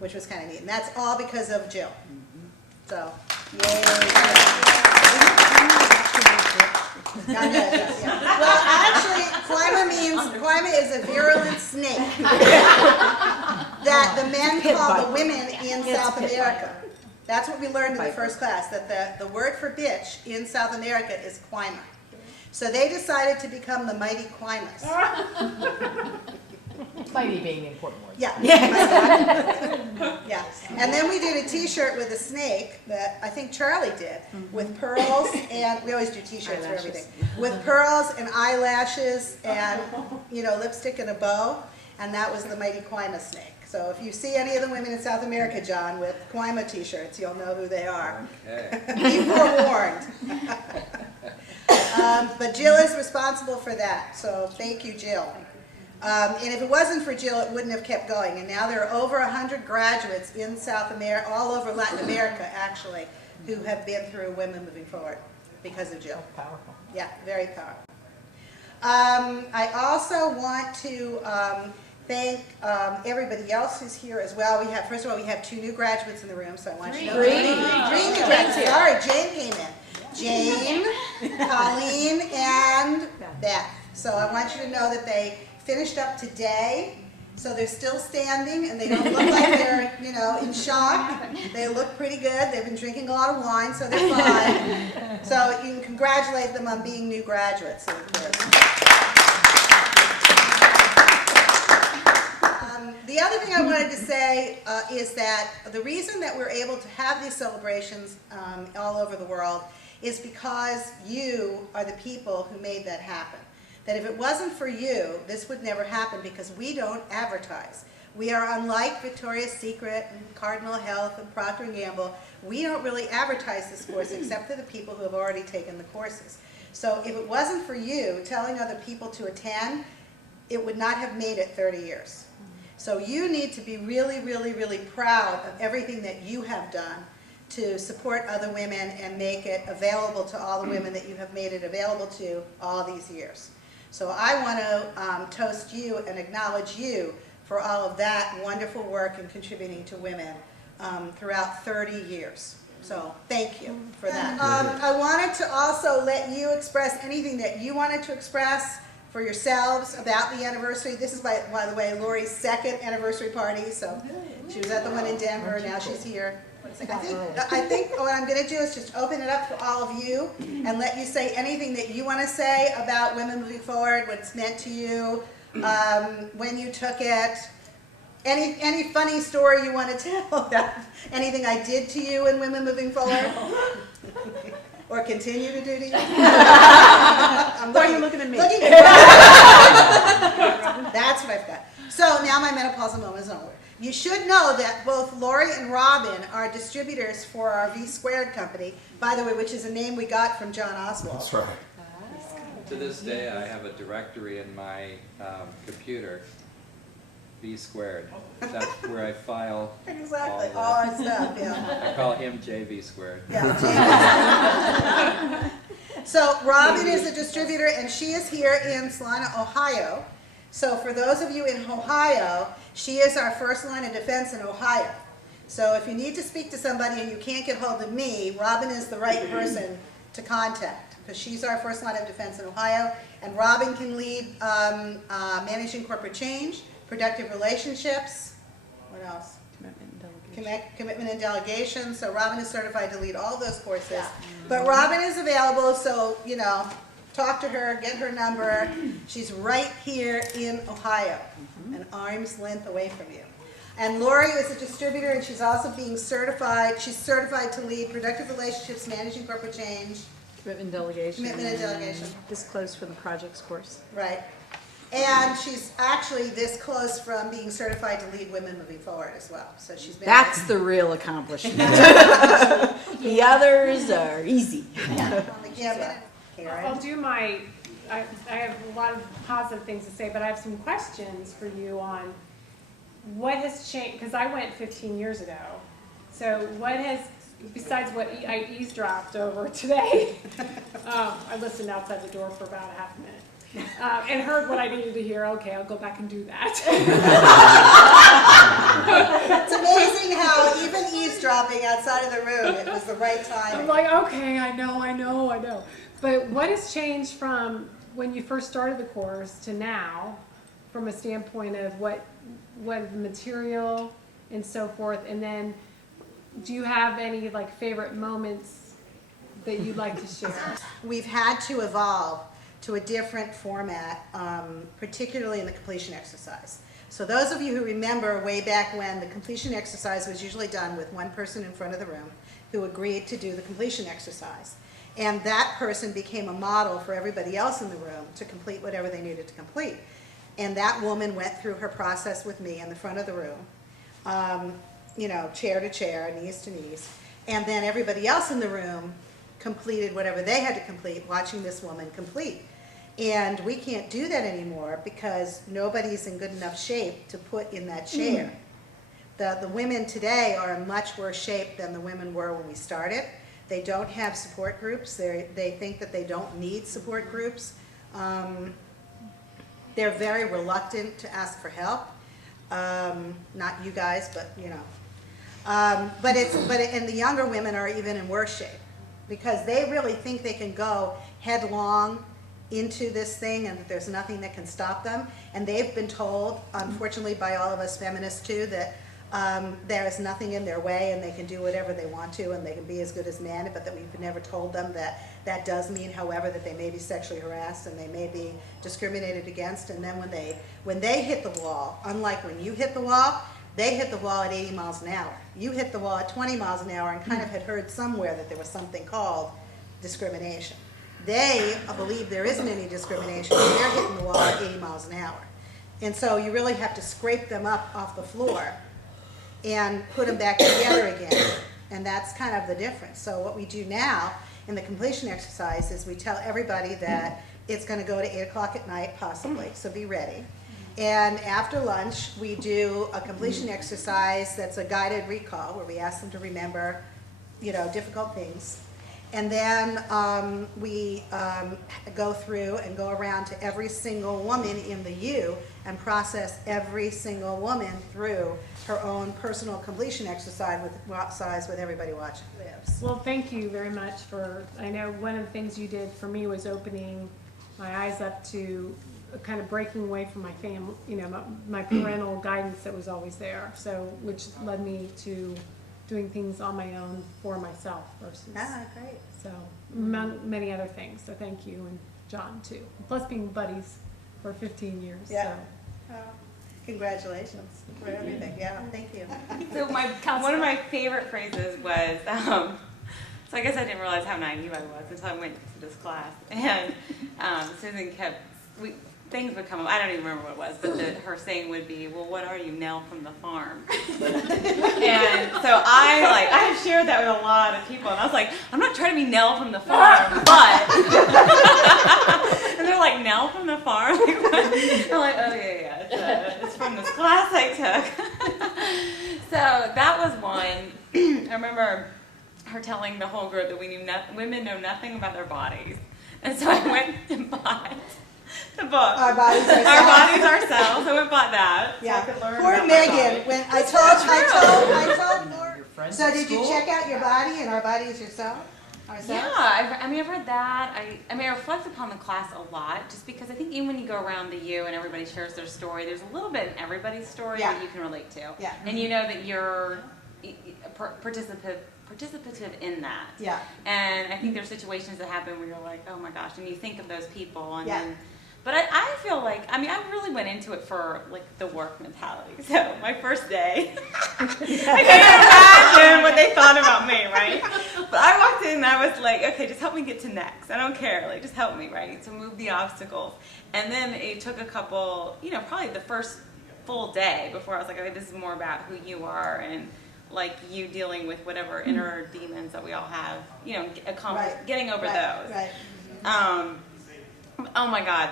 which was kind of neat. And that's all because of Jill. So, yay. Yeah. Well, actually, Quima is a virulent snake that the men call the women in South America. That's what we learned in the first class, that the word for bitch in South America is Quima. So they decided to become the mighty Quimas. Mighty being the important word. Yeah. Yeah. And then we did a T-shirt with a snake that I think Charlie did, with pearls, and we always do T-shirts for everything, with pearls and eyelashes and, you know, lipstick and a bow, and that was the mighty Quima snake. So if you see any of the women in South America, John, with Quima T-shirts, you'll know who they are. Okay. Be forewarned. But Jill is responsible for that, so thank you, Jill. And if it wasn't for Jill, it wouldn't have kept going. And now there are over 100 graduates in South America, all over Latin America, actually, who have been through Women Moving Forward because of Jill. Powerful. Yeah, very powerful. I also want to thank everybody else who's here as well. We have, first of all, we have 2 new graduates in the room, so I want you to know. Three new graduates. Sorry, Jane came in. Jane, Colleen, and Beth. So I want you to know that they finished up today, so they're still standing, and they don't look like they're, you know, in shock. They look pretty good. They've been drinking a lot of wine, so they're fine. So you can congratulate them on being new graduates. The other thing I wanted to say is that the reason that we're able to have these celebrations all over the world is because you are the people who made that happen. That if it wasn't for you, this would never happen because we don't advertise. We are unlike Victoria's Secret and Cardinal Health and Procter & Gamble. We don't really advertise this course except to the people who have already taken the courses. So if it wasn't for you telling other people to attend, it would not have made it 30 years. So you need to be really, really, really proud of everything that you have done to support other women and make it available to all the women that you have made it available to all these years. So I want to toast you and acknowledge you for all of that wonderful work and contributing to women throughout 30 years. So thank you for that. I wanted to also let you express anything that you wanted to express for yourselves about the anniversary. This is, by the way, Lori's 2nd anniversary party. So she was at the one in Denver, now she's here. I think what I'm going to do is just open it up for all of you and let you say anything that you want to say about Women Moving Forward, what it's meant to you, when you took it, any funny story you want to tell about anything I did to you in Women Moving Forward, or continue to do to you. Why are you looking at me? That's what I've got. So now my menopausal moment is over. You should know that both Lori and Robin are distributors for our V Squared company, by the way, which is a name we got from John Oswald. That's right. To this day, I have a directory in my computer, V Squared. That's where I file Exactly, all all our stuff, yeah. I call him JV Squared. Yeah. So Robin is a distributor, and she is here in Salina, Ohio. So for those of you in Ohio, she is our first line of defense in Ohio. So if you need to speak to somebody and you can't get hold of me, Robin is the right person to contact, because she's our first line of defense in Ohio. And Robin can lead managing corporate change, productive relationships, what else? Commitment and delegation. So Robin is certified to lead all those courses. Yeah. But Robin is available, so, you know, talk to her, get her number. She's right here in Ohio, an arm's length away from you. And Lori is a distributor, and she's also being certified. She's certified to lead productive relationships, managing corporate change. Commitment delegation. Commitment and delegation. This close for the projects course. Right. And she's actually this close from being certified to lead Women Moving Forward as well. So she's been. That's the real accomplishment. The others are easy. I'll do my, I have a lot of positive things to say, but I have some questions for you on what has changed, because I went 15 years ago. So what has, besides what I eavesdropped over today, I listened outside the door for about a half a minute. And heard what I needed to hear. Okay, I'll go back and do that. It's amazing dropping outside of the room. It was the right I'm timing. like, okay, I know. But what has changed from when you first started the course to now, from a standpoint of what the material and so forth? And then, do you have any like favorite moments that you'd like to share? We've had to evolve to a different format, particularly in the completion exercise. So those of you who remember way back when the completion exercise was usually done with one person in front of the room who agreed to do the completion exercise. And that person became a model for everybody else in the room to complete whatever they needed to complete. And that woman went through her process with me in the front of the room, you know, chair to chair, knees to knees. And then everybody else in the room completed whatever they had to complete, watching this woman complete. And we can't do that anymore because nobody's in good enough shape to put in that chair. The women today are in much worse shape than the women were when we started. They don't have support groups. They think that they don't need support groups. They're very reluctant to ask for help. Not you guys, but you know. And the younger women are even in worse shape because they really think they can go headlong into this thing and that there's nothing that can stop them. And they've been told, unfortunately by all of us feminists too, that there is nothing in their way and they can do whatever they want to and they can be as good as men, but that we've never told them that that does mean, however, that they may be sexually harassed and they may be discriminated against. And then when they hit the wall, unlike when you hit the wall, they hit the wall at 80 miles an hour. You hit the wall at 20 miles an hour and kind of had heard somewhere that there was something called discrimination. They believe there isn't any discrimination and they're hitting the wall at 80 miles an hour. And so you really have to scrape them up off the floor and put them back together again. And that's kind of the difference. So what we do now in the completion exercise is we tell everybody that it's going to go to 8 o'clock at night, possibly, so be ready. And after lunch, we do a completion exercise that's a guided recall where we ask them to remember, you know, difficult things. And then we go through and go around to every single woman in the U and process every single woman through her own personal completion exercise with everybody watching. Well, thank you very much for, I know one of the things you did for me was opening my eyes up to kind of breaking away from my family, you know, my parental guidance that was always there. So, which led me to doing things on my own for myself versus. Ah, great. So, among many other things. So thank you, and John too. Plus being buddies for 15 years. Yeah. So. Congratulations for everything. Yeah, thank you. So one of my favorite phrases was, so I guess I didn't realize how naive I was until I went to this class. And Susan kept, things would come up, I don't even remember what it was, but her saying would be, well, what are you, Nell from the farm? And so I have shared that with a lot of people, and I was like, I'm not trying to be Nell from the farm, but, and they're like, Nell from the farm? I'm like, oh yeah, it's from this class I took. So that was one. I remember her telling the whole group that women know nothing about their bodies. And so I went and bought the book. Our Bodies Ourselves. Our Bodies Ourselves. I went and bought that. Yeah. So I could learn Poor about my Megan, body. when I told her. So did you check out your body and Our Bodies Yourself? Yeah, I've read that. I reflect upon the class a lot, just because I think even when you go around the U and everybody shares their story, there's a little bit in everybody's story that you can relate to. Yeah. And you know that you're participative in that. Yeah. And I think there's situations that happen where you're like, oh my gosh, and you think of those people, and Yeah. then. But I feel like, I really went into it for like the work mentality. So my first day, I can't imagine what they thought about me, right? But I walked in and I was like, okay, just help me get to next. I don't care, like just help me, right? So move the obstacles. And then it took a couple, probably the first full day before I was like, okay, this is more about who you are and like you dealing with whatever inner demons that we all have, getting over those. Right. Oh my God!